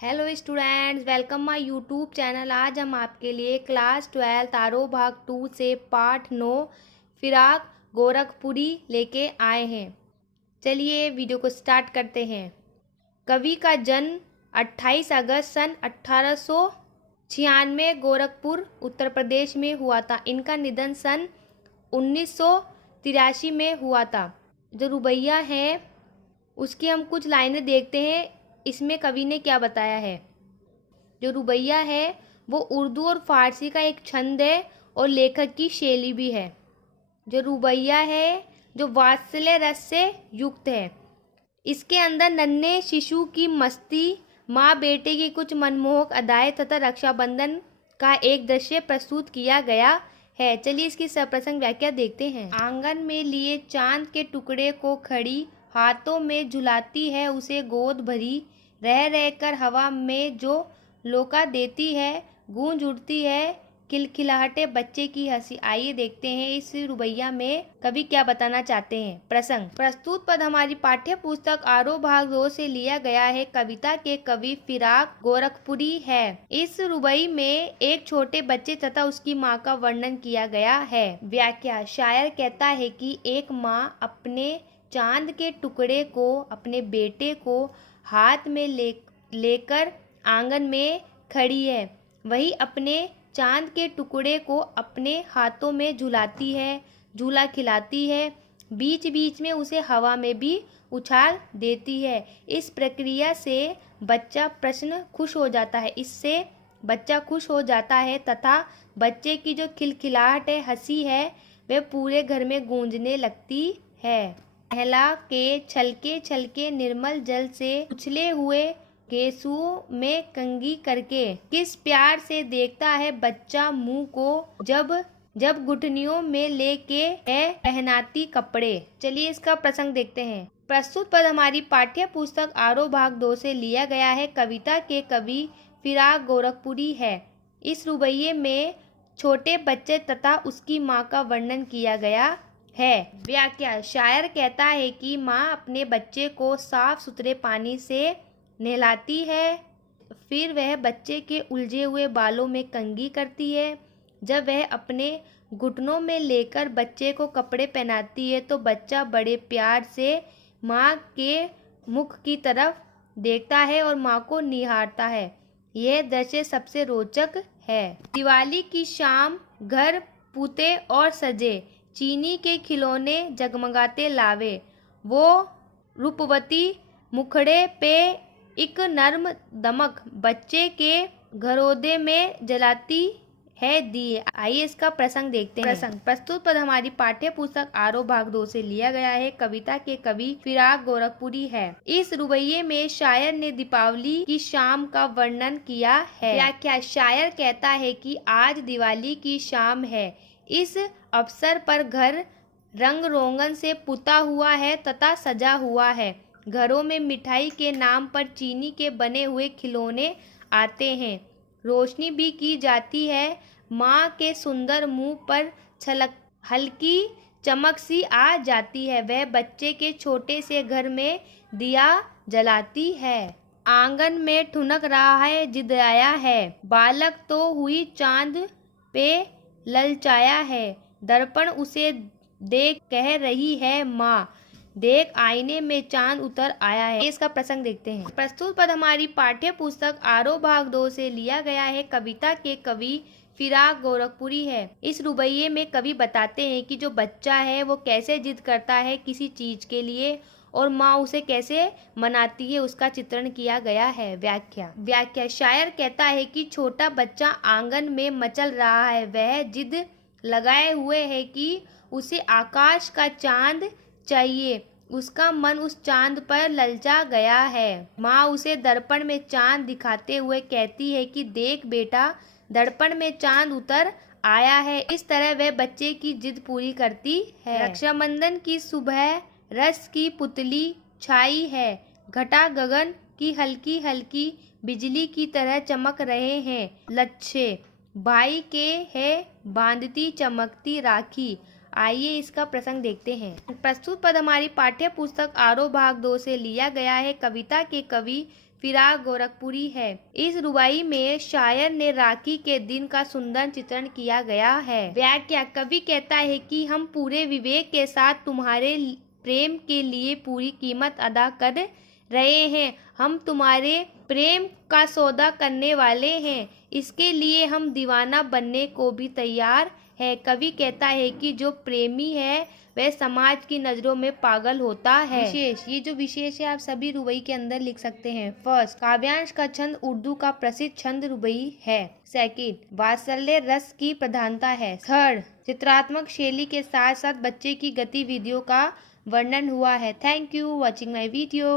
Hello students, welcome my YouTube channel. आज हम आपके लिए क्लास 12 आरोह भाग 2 से पाठ 9 फिराक गोरखपुरी लेके आए हैं। चलिए वीडियो को स्टार्ट करते हैं। कवि का जन्म 28 अगस्त सन 1896 गोरखपुर उत्तर प्रदेश में हुआ था। इनका निधन सन 1983 में हुआ था। जो रुबैया है उसकी हम कुछ लाइनें देखते हैं, इसमें कवि ने क्या बताया है। जो रुबैया है वो उर्दू और फारसी का एक छंद है और लेखक की शैली भी है। जो रुबैया है जो वात्सल्य रस से युक्त है। इसके अंदर नन्हे शिशु की मस्ती, माँ बेटे की कुछ मनमोहक अदाएं तथा रक्षाबंधन का एक दृश्य प्रस्तुत किया गया है। चलिए इसकी सप्रसंग व्याख्या देखते हैं। आंगन में लिए चांद के टुकड़े को खड़ी, हाथों में झुलाती है उसे गोद भरी, रह रहकर हवा में जो लोका देती है, गूंज उठती है खिलखिलाहटे बच्चे की हंसी। आइए देखते हैं इस रुबैया में कवि क्या बताना चाहते हैं। प्रसंग। प्रस्तुत पद हमारी पाठ्य पुस्तक आरोह भाग 2 से लिया गया है। कविता के कवि फिराक गोरखपुरी है। इस रुबई में एक छोटे बच्चे तथा उसकी माँ का वर्णन किया गया है। व्याख्या। शायर कहता है कि एक माँ अपने चांद के टुकड़े को, अपने बेटे को हाथ में लेकर आंगन में खड़ी है। वही अपने चांद के टुकड़े को अपने हाथों में झुलाती है, झूला खिलाती है, बीच बीच में उसे हवा में भी उछाल देती है। इस प्रक्रिया से बच्चा प्रसन्न खुश हो जाता है। इससे बच्चा खुश हो जाता है तथा बच्चे की जो खिलखिलाहट है, हंसी है, वह पूरे घर में गूंजने लगती है। पहला के छलके छलके निर्मल जल से उछले हुए केसुओं में कंघी करके किस प्यार से देखता है बच्चा मुंह को, जब घुटनियों में लेके है पहनाती कपड़े। चलिए इसका प्रसंग देखते हैं। प्रस्तुत पद हमारी पाठ्य पुस्तक आरोह भाग 2 से लिया गया है। कविता के कवि फिराक गोरखपुरी है। इस रुबैये में छोटे बच्चे तथा उसकी माँ का वर्णन किया गया है। व्याख्या। शायर कहता है कि माँ अपने बच्चे को साफ सुथरे पानी से नहलाती है, फिर वह बच्चे के उलझे हुए बालों में कंघी करती है। जब वह अपने घुटनों में लेकर बच्चे को कपड़े पहनाती है तो बच्चा बड़े प्यार से माँ के मुख की तरफ देखता है और माँ को निहारता है। यह दृश्य सबसे रोचक है। दिवाली की शाम, घर पुते और सजे, चीनी के खिलौने जगमगाते लावे, वो रूपवती मुखड़े पे एक नर्म दमक बच्चे के घरोदे में जलाती है दिए। आइए इसका प्रसंग देखते हैं। प्रसंग। प्रस्तुत पद हमारी पाठ्य पुस्तक आरोह भाग 2 से लिया गया है। कविता के कवि फिराक गोरखपुरी है। इस रुबैये में शायर ने दीपावली की शाम का वर्णन किया है। व्याख्या। शायर कहता है कि आज दिवाली की शाम है। इस अवसर पर घर रंग रोगन से पुता हुआ है तथा सजा हुआ है। घरों में मिठाई के नाम पर चीनी के बने हुए खिलौने आते हैं। रोशनी भी की जाती है। माँ के सुंदर मुंह पर छलक हल्की चमक सी आ जाती है। वह बच्चे के छोटे से घर में दिया जलाती है। आंगन में ठुनक रहा है जिदयाया है, बालक तो हुई चांद पे ललचाया है। दर्पण उसे देख कह रही है माँ, देख आईने में चांद उतर आया है। इसका प्रसंग देखते हैं। प्रस्तुत पद हमारी पाठ्य पुस्तक आरोह भाग 2 से लिया गया है। कविता के कवि फिराक गोरखपुरी है। इस रुबैये में कवि बताते हैं कि जो बच्चा है वो कैसे जिद करता है किसी चीज के लिए और माँ उसे कैसे मनाती है, उसका चित्रण किया गया है। व्याख्या। व्याख्या। शायर कहता है कि छोटा बच्चा आंगन में मचल रहा है। वह जिद लगाए हुए है कि उसे आकाश का चांद चाहिए। उसका मन उस चांद पर ललचा गया है। माँ उसे दर्पण में चांद दिखाते हुए कहती है कि देख बेटा, दर्पण में चांद उतर आया है। इस तरह वह बच्चे की जिद पूरी करती है। रक्षाबंधन की सुबह रस की पुतली छाई है। घटा गगन की हल्की हल्की बिजली की तरह चमक रहे हैं लच्छे, भाई के है बांधती चमकती राखी। आइए इसका प्रसंग देखते हैं। प्रस्तुत पद हमारी पाठ्य पुस्तक आरोह भाग 2 से लिया गया है। कविता के कवि फिराक गोरखपुरी है। इस रुबाई में शायर ने राखी के दिन का सुंदर चित्रण किया गया है। व्याख्या। कवि कहता है कि हम पूरे विवेक के साथ तुम्हारे प्रेम के लिए पूरी कीमत अदा कर रहे हैं। हम तुम्हारे प्रेम का सौदा करने वाले हैं। इसके लिए हम दीवाना बनने को भी तैयार है। कवि कहता है कि जो प्रेमी है वह समाज की नजरों में पागल होता है। विशेष। ये जो विशेष है आप सभी रुबाई के अंदर लिख सकते हैं। फर्स्ट, काव्यांश का छंद उर्दू का प्रसिद्ध छंद रुबाई है। सेकंड, वात्सल्य रस की प्रधानता है। थर्ड, चित्रात्मक शैली के साथ साथ बच्चे की गतिविधियों का वर्णन हुआ है। Thank you watching my video.